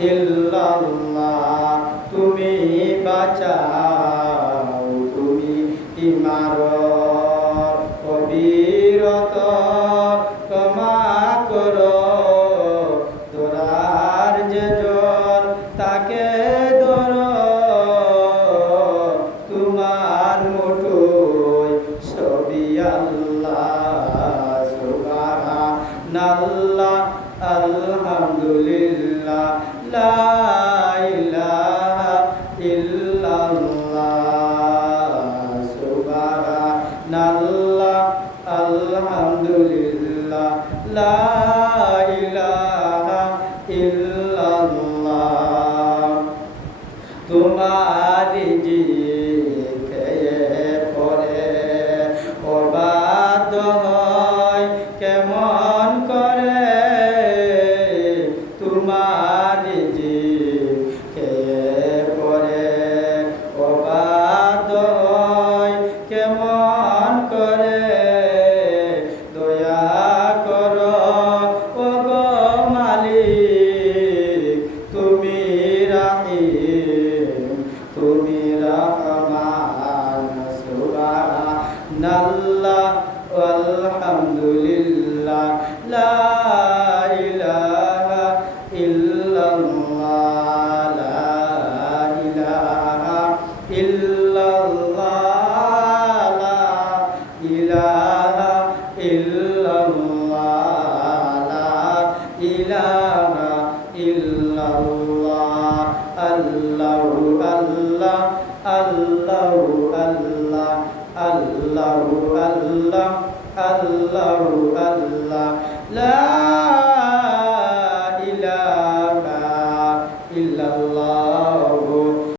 ইল্লাল্লাহ তুমি বাঁচাও তুমি ইমারো কবিরত ক্ষমা করো দোরার যে জল তাকে ধরো তোমার মুঠোয় সবই আল্লাহ সুবহানাল্লাহ আলহামদুলিল্লাহ লা ইলাহা ইল্লাল্লাহ সুবহানাল্লাহ আলহামদুলিল্লাহ লা ইলাহা ইল্লাল্লাহ তোমারি জিকে পরে অবাধ্য হয় কেমন করে তোমারি জিকে পরে অবাধ্য হয় কেমন করে দয়া করো ওগো মালিক তুমি রাহিম তুমি রহমান সুবহানাল্লাহ আলহামদুলিল্লাহ লা ইলাহা ইল্লাল্লাহ লা ইলাহা ইল্লাল্লাহ লা ইলাহা ইল্লাল্লাহ লা ইলাহা ইল্লাল্লাহ আল্লাহু আল্লাহ আল্লাহু আল্লাহ আল্লাহু আল্লাহ আল্লাহু আল্লাহ লা ইলাহা ইল্লাল্লাহ